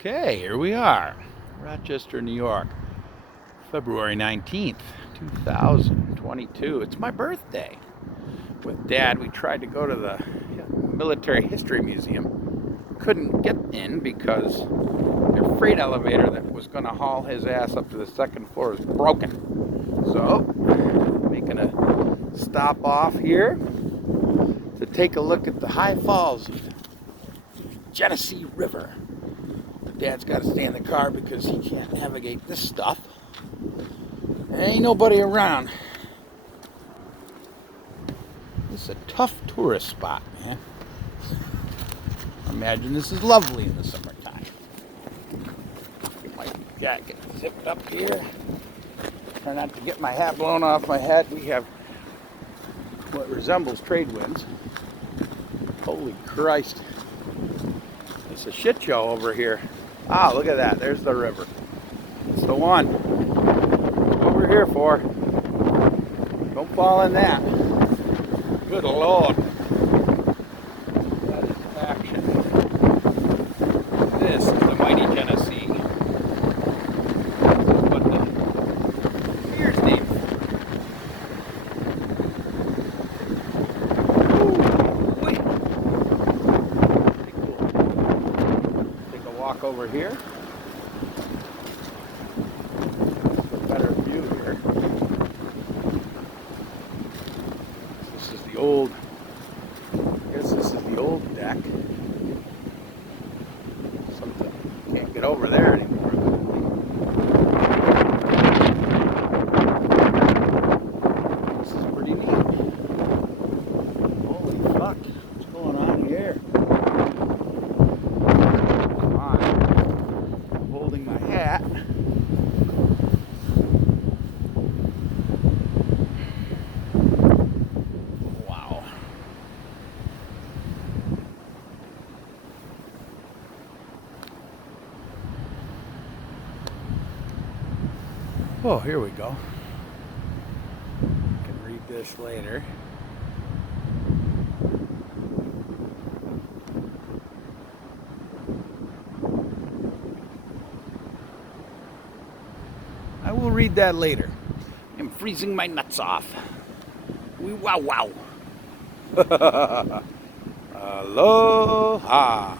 Okay, here we are, Rochester, New York, February 19th, 2022. It's my birthday. With Dad, we tried to go to the Military History Museum. Couldn't get in because their freight elevator that was going to haul his ass up to the second floor is broken. So, making a stop off here to take a look at the high falls of the Genesee River. Dad's got to stay in the car because he can't navigate this stuff. There ain't nobody around. This is a tough tourist spot, man. I imagine this is lovely in the summertime. Get my jacket zipped up here. Try not to get my hat blown off my head. We have what resembles trade winds. Holy Christ. It's a shit show over here. Ah, look at that. There's the river. It's the one. What we're here for. Don't fall in that. Good Lord. That is action. This is the mighty Genesee. What the here's deep. Ooh, wait. Take a walk over here. Better view here. This is the old, I guess this is the old deck. Something, can't get over there anymore. This is pretty neat. Holy fuck, what's going on here? Come on. I'm holding my hat. Oh, here we go. I can read this later. I will read that later. I'm freezing my nuts off. Wee wow wow. Aloha.